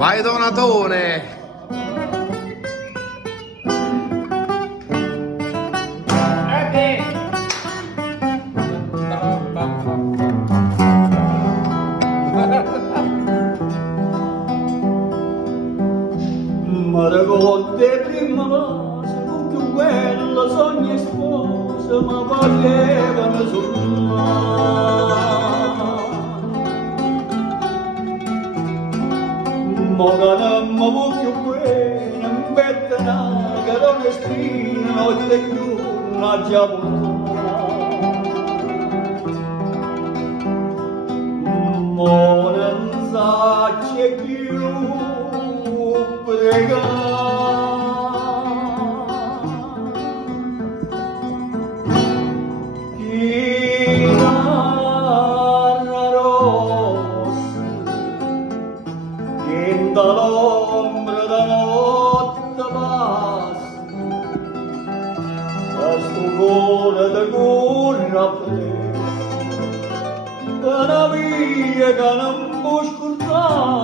Vai Donatone! Ma racconte prima cosa, con più bella sogni sposa, ma valevano ma che non mi voglio bene, in bettana, che non è spina, notte e giorno a ma non sa c'è più pregare. Chitarra rossa, in dall'ombra da notte passa, a sto cuore da corra presa, che una via che non può scordare.